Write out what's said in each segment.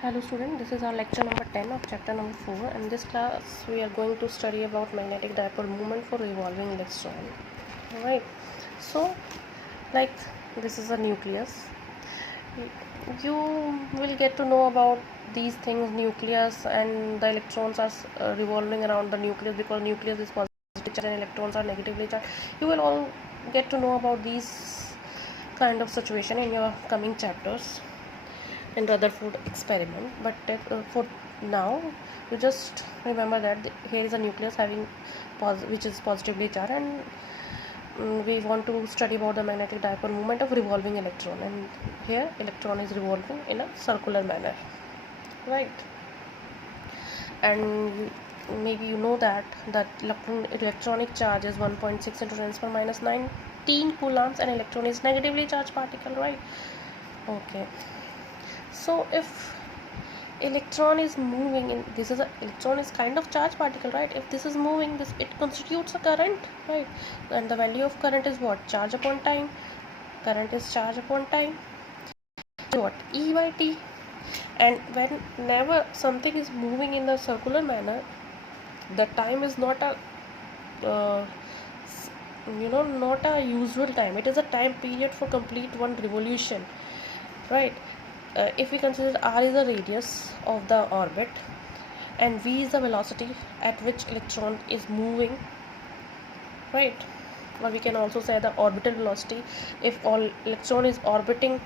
Hello student, this is our lecture number 10 of chapter number 4. In this class we are going to study about magnetic dipole moment for revolving electron. Alright, so like this is a nucleus. You will get to know about these things, nucleus, and the electrons are revolving around the nucleus because nucleus is positively charged and electrons are negatively charged. You will all get to know about these kind of situation in your coming chapters in Rutherford experiment, but for now you just remember that here is a nucleus having which is positively charged, and we want to study about the magnetic dipole moment of revolving electron, and here electron is revolving in a circular manner, right? And maybe you know that electronic charge is 1.6 into 10 power minus 19 coulombs, and electron is negatively charged particle, right? Okay, so if electron is moving in, this is a electron is kind of charged particle, right? If this is moving, this it constitutes a current, right? And the value of current is what? Charge upon time. Current is charge upon time. What? E by t. And whenever something is moving in the circular manner, the time is not a not a usual time. It is a time period for complete one revolution, right? If we consider r is the radius of the orbit and v is the velocity at which electron is moving, right? Or we can also say the orbital velocity if all electron is orbiting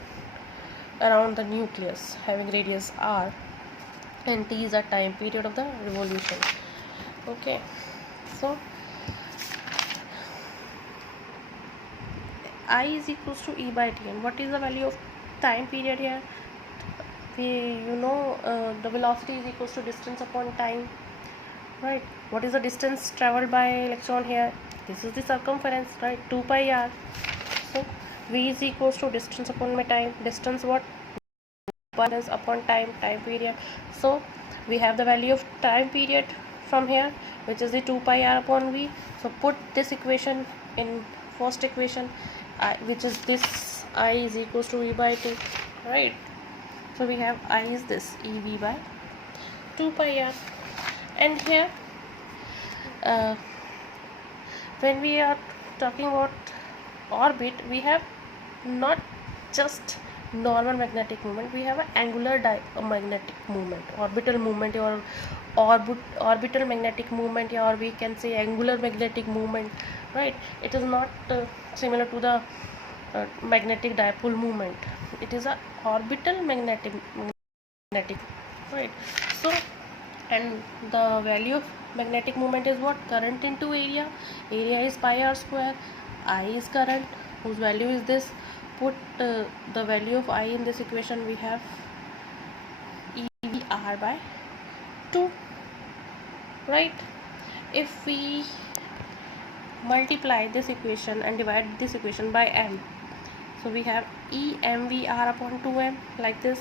around the nucleus having radius r, and t is a time period of the revolution. Okay, so I is equals to E by t, and what is the value of time period here? The velocity is equals to distance upon time, right? What is the distance traveled by electron here? This is the circumference, right? 2 pi r. So v is equals to distance upon my time. Distance what? Distance upon time period. So we have the value of time period from here, which is the 2 pi r upon v. So put this equation in first equation, which is this I is equals to E by 2, right? So we have I is this EV by 2 pi r, and here when we are talking about orbit, we have not just normal magnetic moment, we have an angular magnetic moment, orbital movement, or orbital magnetic moment, or we can say angular magnetic moment, right? It is not similar to the magnetic dipole moment. It is a orbital magnetic, right? So, and the value of magnetic moment is what? Current into area. Area is pi r square. I is current, whose value is this. Put the value of I in this equation. We have ER by 2, right? If we multiply this equation and divide this equation by m, so we have E mvr upon 2m, like this.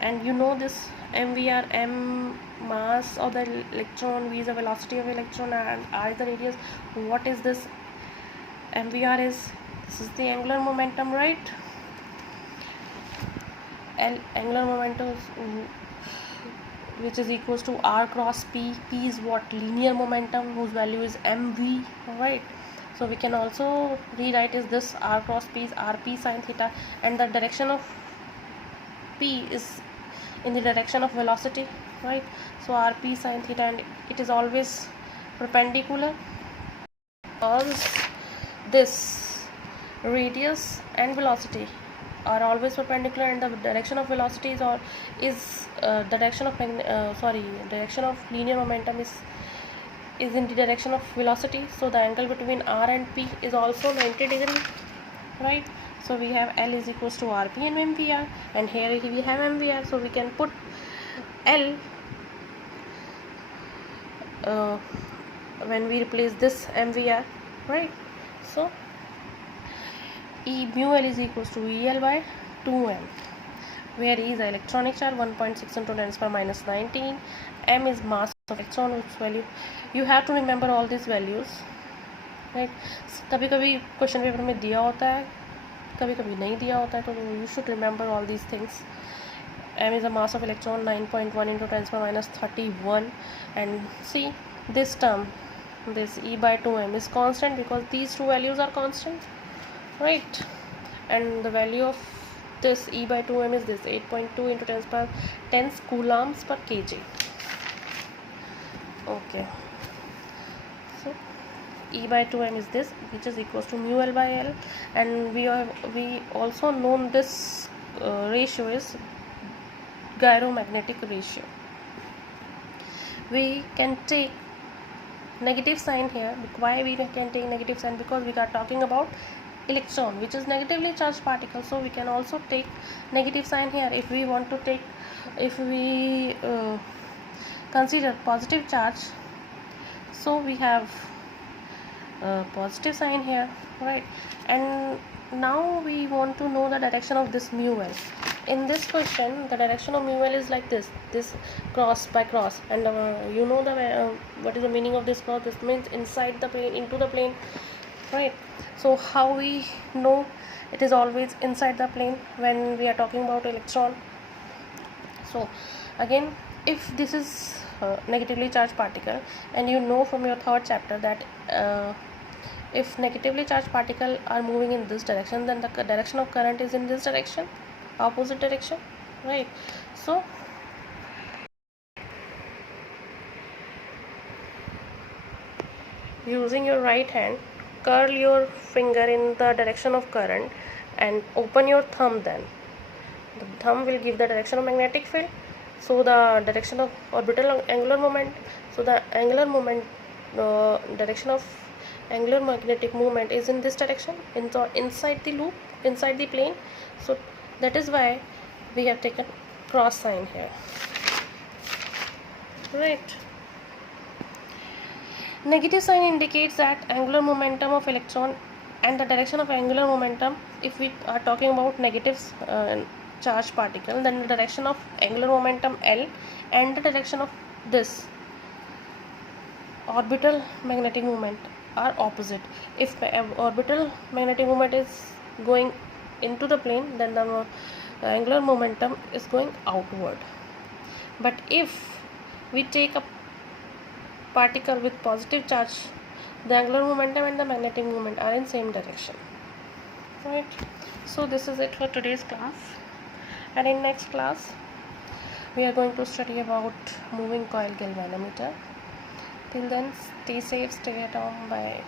And you know this mvr, m mass of the electron, v is the velocity of electron, and r is the radius. What is this mvr is? This is the angular momentum, right? And angular momentum which is equals to r cross p. P is what? Linear momentum, whose value is mv, right? So we can also rewrite is this r cross p is rp sine theta, and the direction of p is in the direction of velocity, right? So rp sine theta, and it is always perpendicular, because this radius and velocity are always perpendicular, and the direction of velocity is the direction of direction of linear momentum is in the direction of velocity. So the angle between r and p is also 90 degree, right? So we have L is equals to rp and mvr, and here we have mvr, so we can put L when we replace this mvr, right? So E mu L is equals to EL by 2m, where E is the electronic charge 1.6 into 10 power minus 19, m is mass of electron, which value you have to remember all these values, right? कभी कभी question paper में दिया होता है, कभी कभी नहीं दिया होता है, तो you should remember all these things. m is the mass of electron, 9.1 into 10 power minus 31. And see this term, this E by 2m is constant because these two values are constant, right? And the value of this E by 2m is this 8.2 into 10 power 10 coulombs per kg. Okay, so E by 2m is this, which is equals to mu L by L, and we also known this ratio is gyromagnetic ratio. We can take negative sign here. Why we can take negative sign? Because we are talking about electron, which is negatively charged particle, so we can also take negative sign here. If we want to take, if we consider positive charge, so we have positive sign here, right? And now we want to know the direction of this mu L. In this question, the direction of mu L is like this cross by cross, and you know the what is the meaning of this cross? This means inside the plane, into the plane, right? So how we know it is always inside the plane when we are talking about electron? So again, if this is negatively charged particle, and you know from your third chapter that if negatively charged particles are moving in this direction, then the direction of current is in this direction, opposite direction, right? So using your right hand, curl your finger in the direction of current and open your thumb. Then the thumb will give the direction of magnetic field, so the direction of orbital angular moment, so the angular moment, direction of angular magnetic movement is in this direction, inside the loop, inside the plane. So that is why we have taken cross sign here, right? Negative sign indicates that angular momentum of electron and the direction of angular momentum. If we are talking about negative charged particle, then the direction of angular momentum L and the direction of this orbital magnetic moment are opposite. If orbital magnetic moment is going into the plane, then the angular momentum is going outward. But if we take a particle with positive charge, the angular momentum and the magnetic moment are in same direction, right? So this is it for today's class, and in next class we are going to study about moving coil galvanometer. Till then, stay safe, stay at home, bye.